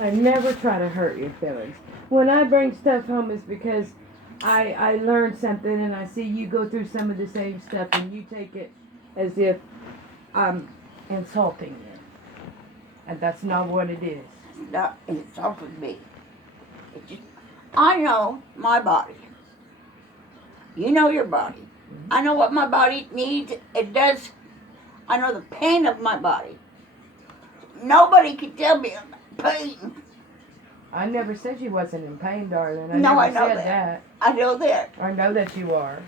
I never try to hurt your feelings. When I bring stuff home, it's because I learned something and I see you go through some of the same stuff and you take it as if I'm insulting you. And that's not what it is. It's not insulting me. It's just, I know my body. You know your body. I know what my body needs. It does. I know the pain of my body. Nobody can tell me I'm in pain. I never said you wasn't in pain, darling. No, I never know said that. I know that. I know that you are.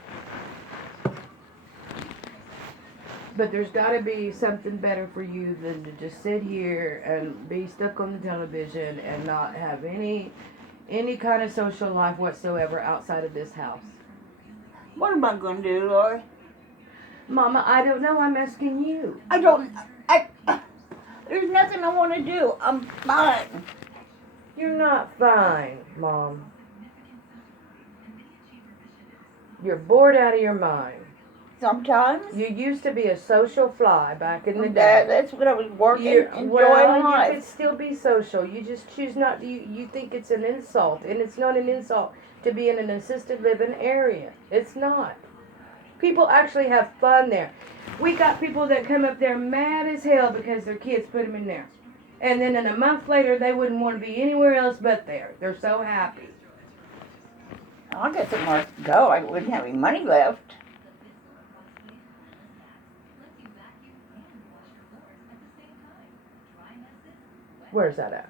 But there's got to be something better for you than to just sit here and be stuck on the television and not have any kind of social life whatsoever outside of this house. What am I going to do, Lori? Mama, I don't know. I'm asking you. There's nothing I want to do. I'm fine. You're not fine, Mom. You're bored out of your mind. Sometimes. You used to be a social fly back in the day. That's what I was working, enjoying life. You could still be social. You just choose not to. You think it's an insult, and it's not an insult to be in an assisted living area. It's not. People actually have fun there. We got people that come up there mad as hell because their kids put them in there. And then in a month later, they wouldn't want to be anywhere else but there. They're so happy. I got somewhere to go. I wouldn't have any money left. Where's that at?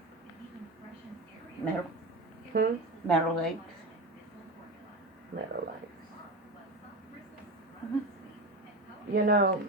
Meadow. Hmm? Meadow Lakes. Meadow Lakes. You know,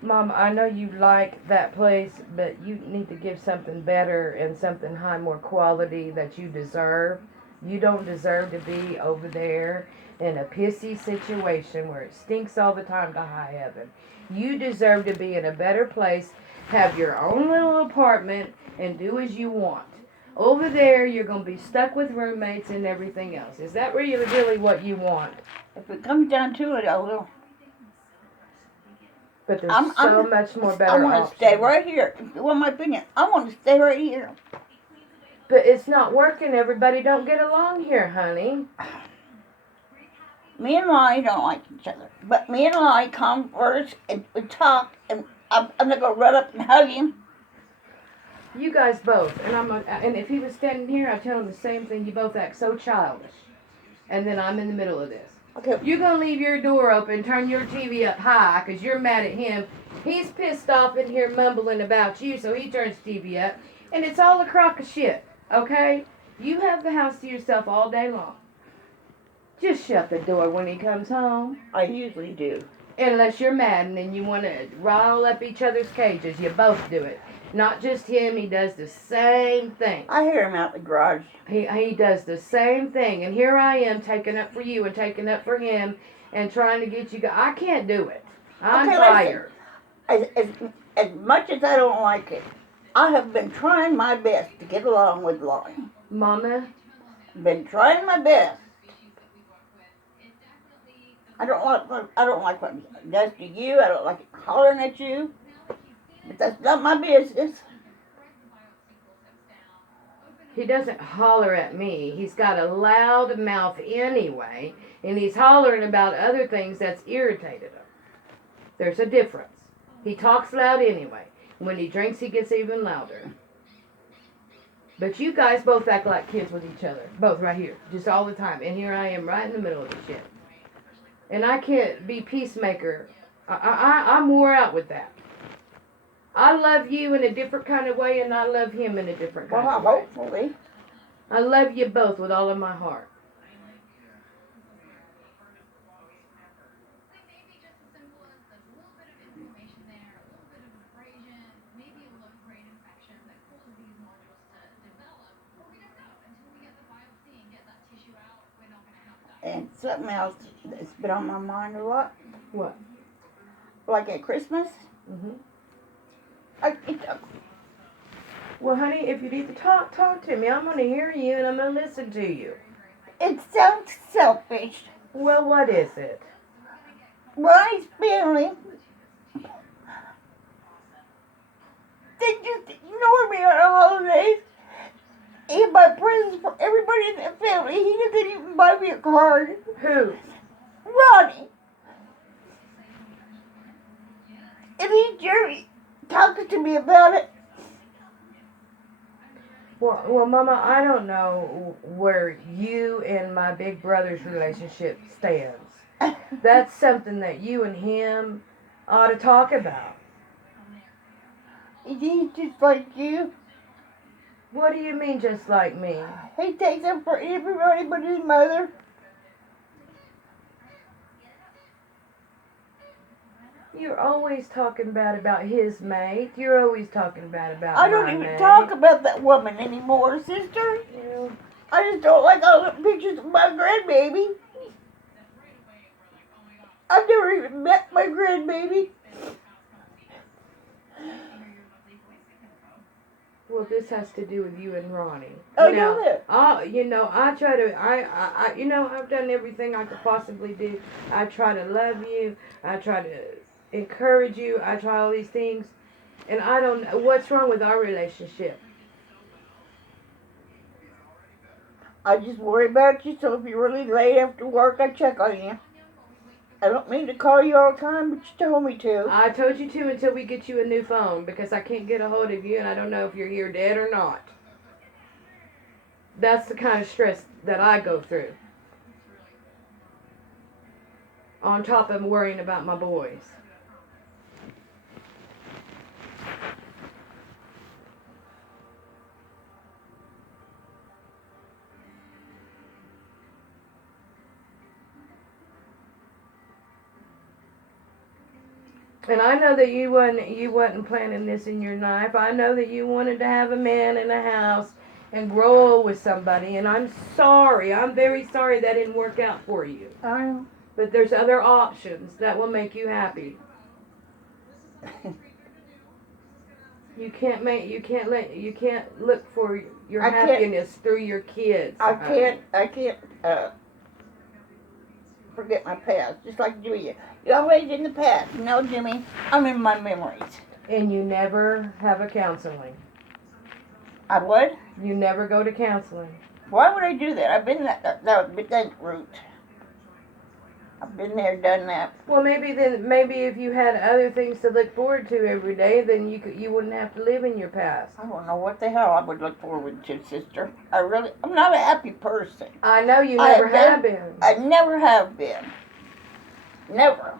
Mom, I know you like that place, but you need to give something better and something high, more quality that you deserve. You don't deserve to be over there in a pissy situation where it stinks all the time to high heaven. You deserve to be in a better place, have your own little apartment, and do as you want. Over there, you're going to be stuck with roommates and everything else. Is that really what you want? If it comes down to it, I will. But there's so much more better options. I want to stay right here. If you want my opinion, I want to stay right here. But it's not working. Everybody don't get along here, honey. Me and Lonnie don't like each other. But me and Lonnie converse and we talk, and I'm not going to run up and hug him. You guys both. And if he was standing here, I'd tell him the same thing. You both act so childish. And then I'm in the middle of this. Okay. You're going to leave your door open, turn your TV up high because you're mad at him. He's pissed off in here mumbling about you, so he turns TV up. And it's all a crock of shit, okay? You have the house to yourself all day long. Just shut the door when he comes home. I usually do. Unless you're mad and then you want to rile up each other's cages. You both do it. Not just him, he does the same thing. I hear him out in the garage. He does the same thing. And here I am taking up for you and taking up for him and trying to get you I can't do it. I'm tired. As much as I don't like it, I have been trying my best to get along with Lonnie. Mama? Been trying my best. I don't like what he does to you. I don't like it hollering at you. But that's not my business. He doesn't holler at me. He's got a loud mouth anyway, and he's hollering about other things that's irritated him. There's a difference. He talks loud anyway. When he drinks, he gets even louder. But you guys both act like kids with each other. Both right here. Just all the time. And here I am right in the middle of the shit. And I can't be peacemaker. I'm wore out with that. I love you in a different kind of way, and I love him in a different kind of way. Well, hopefully. I love you both with all of my heart. And something else that's been on my mind a lot. What? Like at Christmas. Mm-hmm. Well, honey, if you need to talk to me. I'm going to hear you and I'm going to listen to you. It sounds selfish. Well, what is it? Ronnie's family. They just ignore me on the holidays. He buy presents for everybody in the family. He didn't even buy me a card. Who? Ronnie. And he Jerry talking to me about it. Well, Mama, I don't know where you and my big brother's relationship stands. That's something that you and him ought to talk about. He's just like you. What do you mean, just like me? He takes up for everybody but his mother. You're always talking bad about his mate. You're always talking bad about I don't my even mate. talk about that woman anymore, sister. Yeah. I just don't like all the pictures of my grandbaby. I've never even met my grandbaby. Well, this has to do with you and Ronnie. I know that. I try to, I've done everything I could possibly do. I try to love you. I try to encourage you. I try all these things. And I don't know, what's wrong with our relationship? I just worry about you, so if you're really late after work, I check on you. I don't mean to call you all the time, but you told me to. I told you to until we get you a new phone because I can't get a hold of you and I don't know if you're here dead or not. That's the kind of stress that I go through. On top of worrying about my boys. And I know that you wasn't planning this in your life. I know that you wanted to have a man in a house and grow old with somebody. And I'm sorry. I'm very sorry that didn't work out for you. But there's other options that will make you happy. You can't look for your happiness through your kids. I can't forget my past, just like Julia. You're always in the past. No, Jimmy, I'm in my memories. And you never have a counseling. I would? You never go to counseling. Why would I do that? I've been that route. I've been there, done that. Well, maybe if you had other things to look forward to every day, then you wouldn't have to live in your past. I don't know what the hell I would look forward to, sister. I'm not a happy person. I know you never have been. I never have been. Never.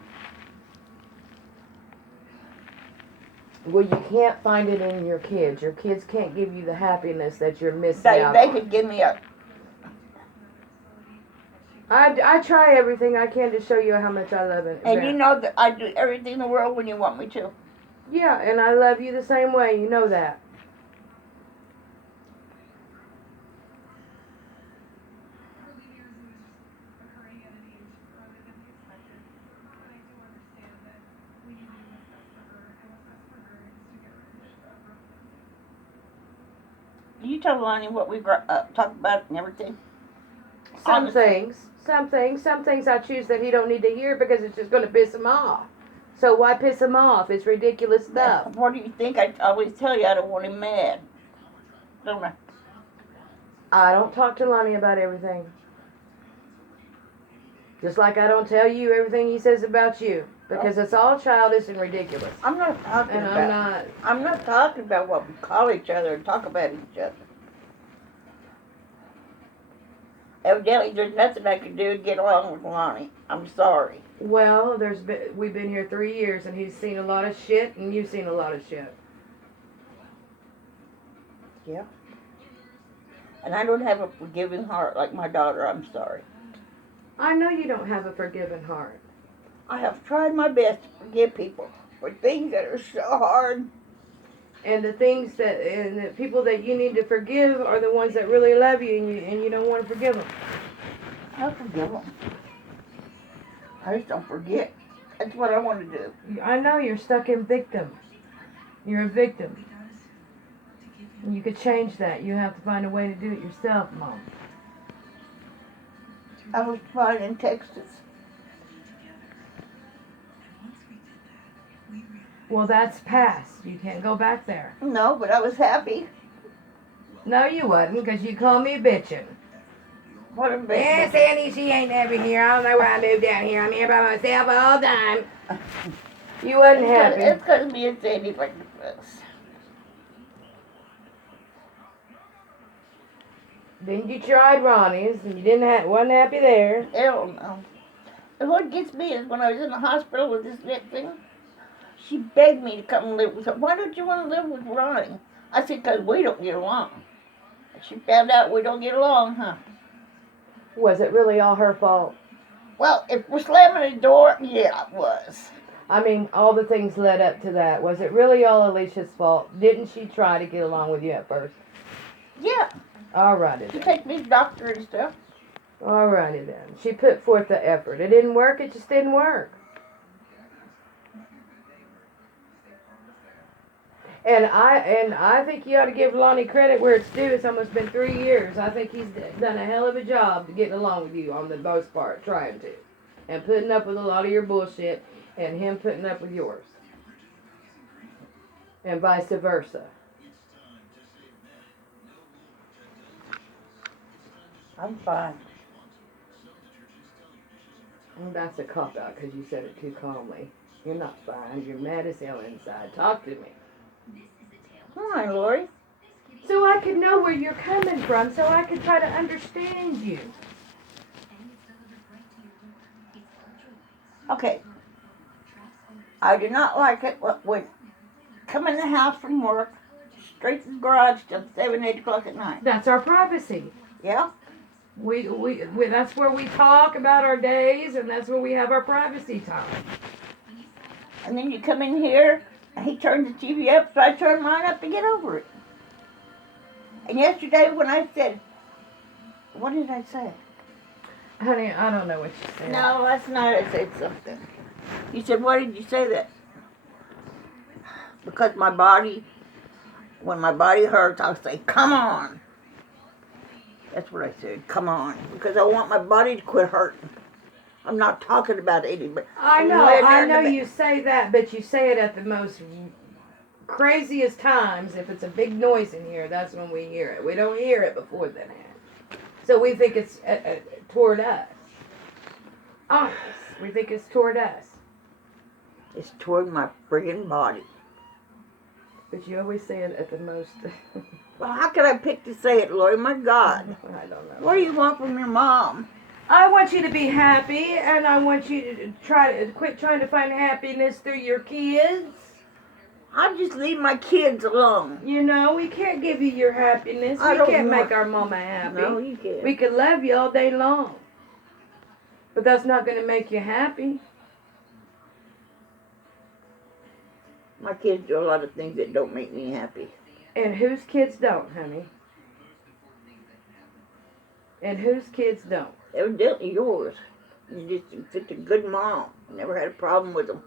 Well, you can't find it in your kids. Your kids can't give you the happiness that you're missing out They on. could give me a... I try everything I can to show you how much I love it. And you know that I do everything in the world when you want me to. Yeah, and I love you the same way. You know that. You tell Lonnie what we talked about and everything. Some things I choose that he don't need to hear because it's just going to piss him off. So why piss him off? It's ridiculous stuff. What do you think? I always tell you I don't want him mad. Don't I? I don't talk to Lonnie about everything. Just like I don't tell you everything he says about you. Because it's all childish and ridiculous. I'm not talking And about... I'm not talking about what we call each other and talk about each other. Evidently, there's nothing I can do to get along with Lonnie. I'm sorry. Well, we've been here 3 years and he's seen a lot of shit and you've seen a lot of shit. Yeah. And I don't have a forgiving heart like my daughter. I'm sorry. I know you don't have a forgiving heart. I have tried my best to forgive people for things that are so hard. And the people that you need to forgive are the ones that really love you and you don't want to forgive them. I forgive them. I just don't forget. That's what I want to do. I know you're stuck in victim. You're a victim. And you could change that. You have to find a way to do it yourself, Mom. I was fine in Texas. Well, that's past. You can't go back there. No, but I was happy. No, you wasn't, because you called me bitching. What a bit. Yeah, Sandy, she ain't never here. I don't know why I moved down here. I'm here by myself all the time. You wasn't happy. It's gonna be a Sandy breakfast. Then you tried Ronnie's, and you wasn't happy there. Hell no. And what gets me is when I was in the hospital with this lip thing, she begged me to come and live with her. Why don't you want to live with Ronnie? I said, because we don't get along. And she found out we don't get along, huh? Was it really all her fault? Well, if we're slamming the door, yeah, it was. I mean, all the things led up to that. Was it really all Alicia's fault? Didn't she try to get along with you at first? Yeah. Alrighty She then. takes me to the doctor and stuff. Alrighty then. She put forth the effort. It didn't work, it just didn't work. And I think you ought to give Lonnie credit where it's due. It's almost been 3 years. I think he's done a hell of a job to getting along with you on the most part, trying to. And putting up with a lot of your bullshit, and him putting up with yours. And vice versa. I'm fine. Well, that's a cop-out because you said it too calmly. You're not fine. You're mad as hell inside. Talk to me. Come on, Lori. So I could know where you're coming from, so I could try to understand you. Okay. I do not like it when come in the house from work, straight to the garage till 7, 8 o'clock at night. That's our privacy. Yeah? We that's where we talk about our days, and that's where we have our privacy time. And then you come in here, and he turns the TV up, so I turn mine up to get over it. And yesterday when I said, what did I say? Honey, I don't know what you said. No, last night I said something. You said, why did you say that? Because my body, when my body hurts, I'll say, come on. That's what I said, come on. Because I want my body to quit hurting. I'm not talking about anybody. I know you say that, but you say it at the most craziest times. If it's a big noise in here, that's when we hear it. We don't hear it before then. So we think it's toward us. Honest, we think it's toward us. It's toward my friggin' body. But you always say it at the most. Well, how could I pick to say it, Lori? My God. I don't know. What do you want from your mom? I want you to be happy, and I want you to quit trying to find happiness through your kids. I'll just leave my kids alone. You know, we can't give you your happiness. I We don't can't want- make our mama happy. No, you can't. We could love you all day long. But that's not going to make you happy. My kids do a lot of things that don't make me happy. And whose kids don't, honey? And whose kids don't? Evidently yours. You just such a good mom. Never had a problem with them.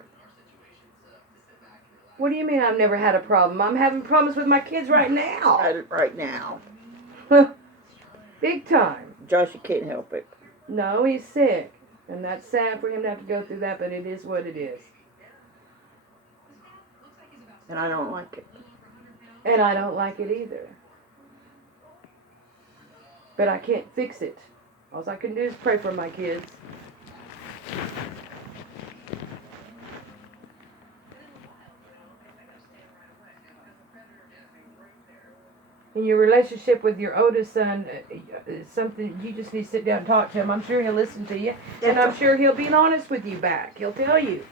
What do you mean I've never had a problem? I'm having problems with my kids right now. Right now. Big time. Joshua can't help it. No, he's sick. And that's sad for him to have to go through that, but it is what it is. And I don't like it. And I don't like it either. But I can't fix it. All I can do is pray for my kids. In your relationship with your oldest son, something you just need to sit down and talk to him. I'm sure he'll listen to you. And I'm sure he'll be honest with you back. He'll tell you.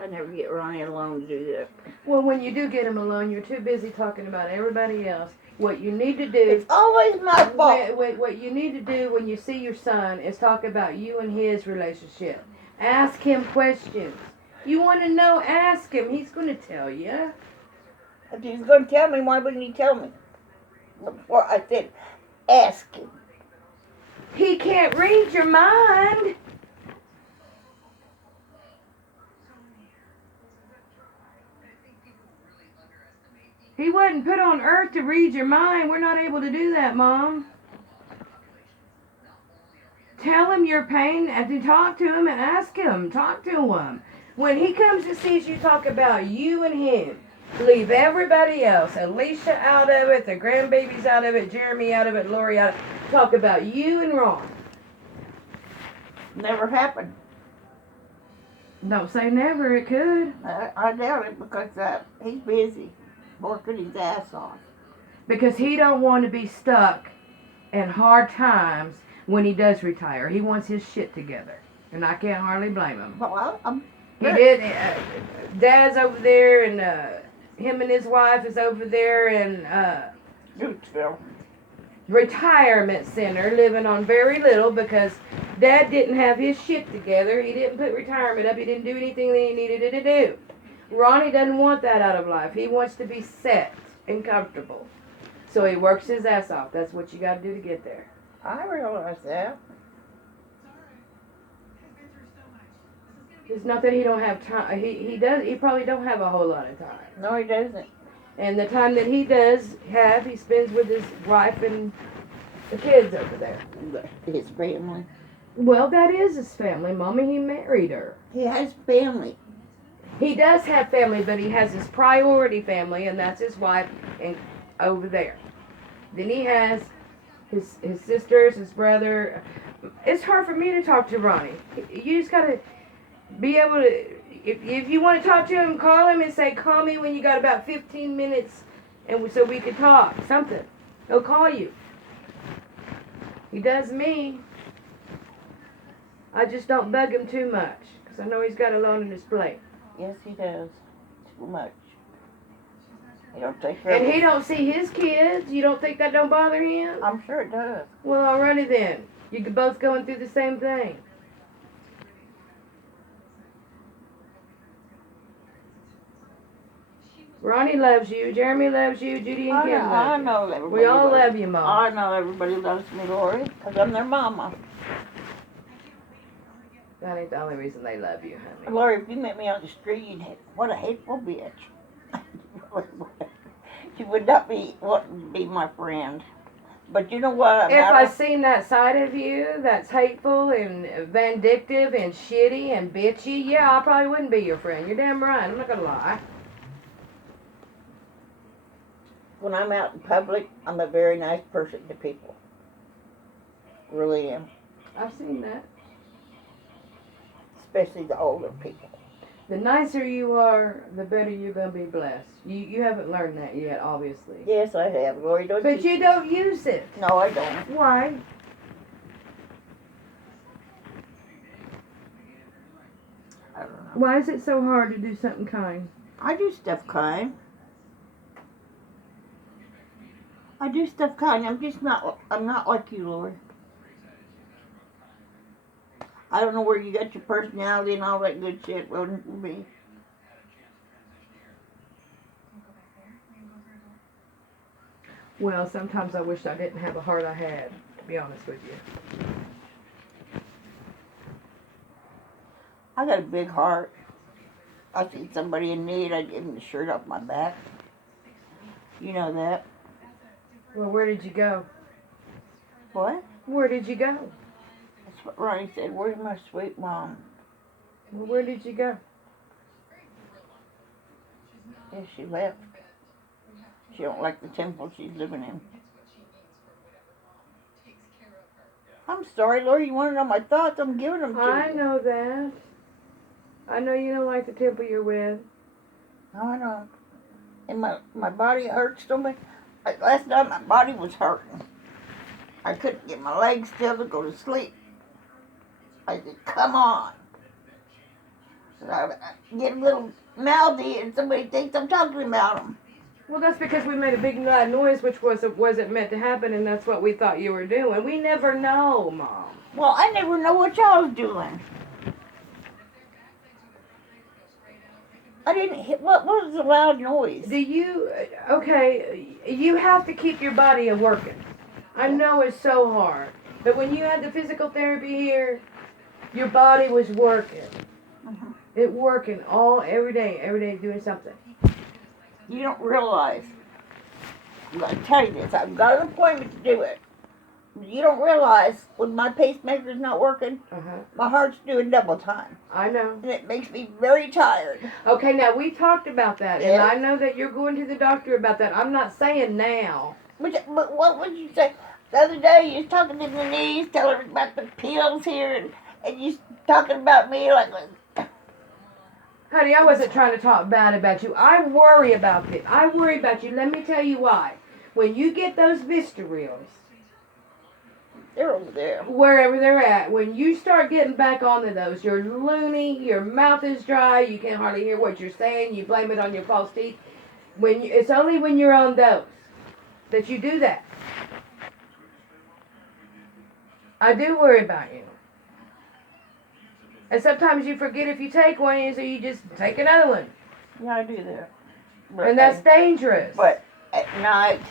I never get Ronnie alone to do that. Well, when you do get him alone, you're too busy talking about everybody else. What you need to do... It's always my fault. What you need to do when you see your son is talk about you and his relationship. Ask him questions. You want to know, ask him. He's going to tell you. If he's going to tell me, why wouldn't he tell me? Before I said, ask him. He can't read your mind. He wasn't put on earth to read your mind. We're not able to do that, Mom. tell him your pain and to talk to him and ask him. Talk to him. When he comes to see you, talk about you and him. Leave everybody else. Alicia out of it, the grandbabies out of it, Jeremy out of it, Lori out of it. Talk about you and Ron. Never happened. Don't say never, it could. I doubt it because he's busy working his ass off. Because he don't want to be stuck in hard times when he does retire. He wants his shit together. And I can't hardly blame him. Well, He did. Dad's over there, and him and his wife is over there in Newtsville. retirement center, living on very little because Dad didn't have his shit together. He didn't put retirement up. He didn't do anything that he needed to do. Ronnie doesn't want that out of life. He wants to be set and comfortable. So he works his ass off. That's what you got to do to get there. I realize that. It's not that he don't have time. He does. He probably don't have a whole lot of time. No, he doesn't. And the time that he does have, he spends with his wife and the kids over there. His family. Well, that is his family, Mommy. He married her. He has family. He does have family, but he has his priority family, and that's his wife and over there. Then he has his sisters, his brother. It's hard for me to talk to Ronnie. You just gotta be able to. If you want to talk to him, call him and say, "Call me when you got about 15 minutes, and so we can talk." Something. He'll call you. He does me. I just don't bug him too much because I know he's got a lot on his plate. Yes, he does. Too much. He don't take care And of he don't see his kids. You don't think that don't bother him? I'm sure it does. Well, alrighty then. You could both going through the same thing. Ronnie loves you. Jeremy loves you. Judy and Kim I love you. know everybody. We all loves love you, Mom. I know everybody loves me, Lori, because I'm their mama. That ain't the only reason they love you, honey. Lori, if you met me on the street, you'd hate, what a hateful bitch. She would not want to be my friend. But you know what? If I seen that side of you that's hateful and vindictive and shitty and bitchy, yeah, I probably wouldn't be your friend. You're damn right. I'm not gonna lie. When I'm out in public, I'm a very nice person to people. Really am. I've seen that. Especially the older people. The nicer you are, the better you're gonna be blessed. You haven't learned that yet, obviously. Yes, I have. Lori, don't But you don't use it. No, I don't. Why? I don't know. Why is it so hard to do something kind? I do stuff kind. I do stuff kind. I'm not like you, Lori. I don't know where you got your personality and all that good shit. Wasn't for me. Well, sometimes I wish I didn't have a heart I had, to be honest with you. I got a big heart. I see somebody in need, I give them the shirt off my back. You know that. Well, where did you go? What? Where did you go? That's what Ronnie said. Where's my sweet mom? Well, where did you go? Yeah, she left. She don't like the temple she's living in. I'm sorry, Lori. You want to know my thoughts? I'm giving them to you. I know that. I know you don't like the temple you're with. No, I don't. And my body hurts so much. Last night my body was hurting. I couldn't get my legs still to go to sleep. I said, come on. So I get a little mouthy and somebody thinks I'm talking about them. Well, that's because we made a big loud noise, which wasn't meant to happen, and that's what we thought you were doing. We never know, Mom. Well, I never know what y'all was doing. I didn't hit, what was the loud noise? Do you, okay, you have to keep your body a working. I know it's so hard, but when you had the physical therapy here, your body was working. It working every day doing something. You don't realize. I'm going to tell you this. I've got an appointment to do it. You don't realize when my pacemaker's not working, Uh-huh. my heart's doing double time. I know. And it makes me very tired. Okay, now we talked about that, and Yes. I know that you're going to the doctor about that. I'm not saying now. But what would you say? The other day you was talking to Denise, telling her about the pills here, and you was talking about me like, Honey, I wasn't trying to talk bad about you. I worry about this. I worry about you. Let me tell you why. When you get those Vistarils, they're over there. wherever they're at, when you start getting back onto those, you're loony, your mouth is dry, you can't hardly hear what you're saying, you blame it on your false teeth. It's only when you're on those that you do that. I do worry about you. And sometimes you forget if you take one, so you just take another one. Yeah, I do that. But, And that's dangerous. But at night,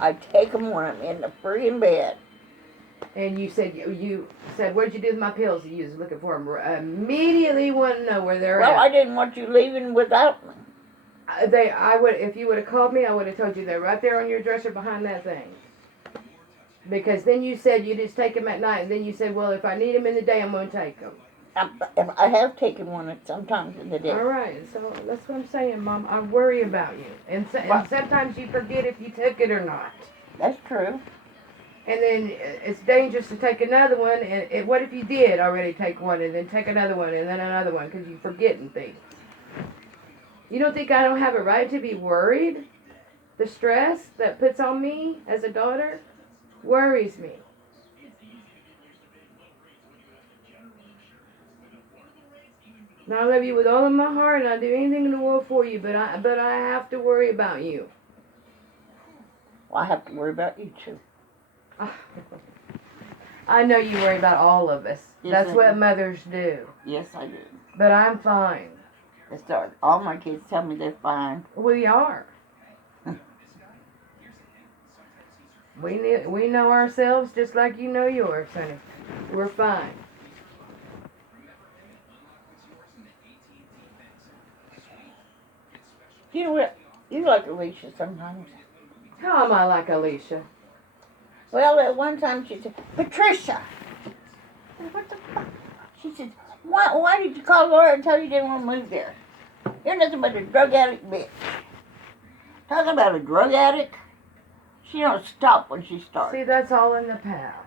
I take them when I'm in the freaking bed. And you said, what did you do with my pills? You was looking for them. Immediately want to know where they're Well, at. I didn't want you leaving without me. If you would have called me, I would have told you they're right there on your dresser behind that thing. Because then you said you just take them at night, and then you said, well, if I need them in the day, I'm going to take them. I have taken one sometimes in the day. All right, so that's what I'm saying, Mom. I worry about you. And sometimes you forget if you took it or not. That's true. And then it's dangerous to take another one. And what if you did already take one, and then take another one, and then another one, because you're forgetting things? You don't think I don't have a right to be worried? The stress that puts on me as a daughter worries me. And I love you with all of my heart, and I'll do anything in the world for you, but I have to worry about you. Well, I have to worry about you too. I know you worry about all of us. Yes, That's I what do. mothers do. Yes, I do. But I'm fine. All my kids tell me they're fine. We are. We know ourselves just like you know yours, honey. We're fine. You know what? You like Alicia sometimes. How am I like Alicia? Well, at one time she said, Patricia. I said, what the fuck? She said, why did you call Laura and tell her you didn't want to move there? You're nothing but a drug addict bitch. Talking about a drug addict? She don't stop when she starts. See, that's all in the past.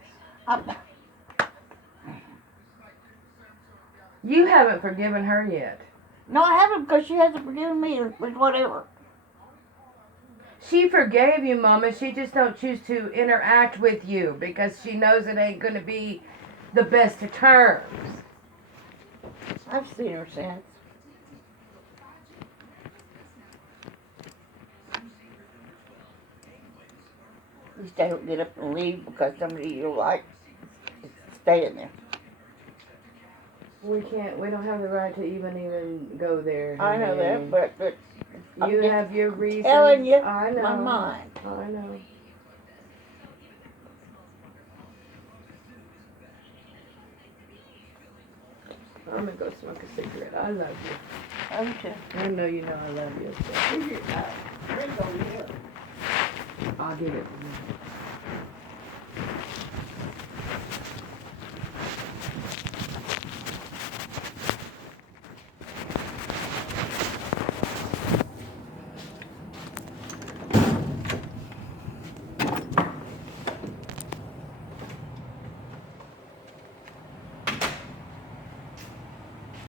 You haven't forgiven her yet. No, I haven't, because she hasn't forgiven me with whatever. She forgave you, Mama. She just don't choose to interact with you because she knows it ain't going to be the best of terms. I've seen her since. At least I don't get up and leave because somebody you like is staying there. We don't have the right to even go there. I know honey. that, but I'm You just have your reasons. telling you I know. my mind. I know. I'm gonna go smoke a cigarette. I love you. Okay. I know you know I love you. So. Drink over here. I'll get it.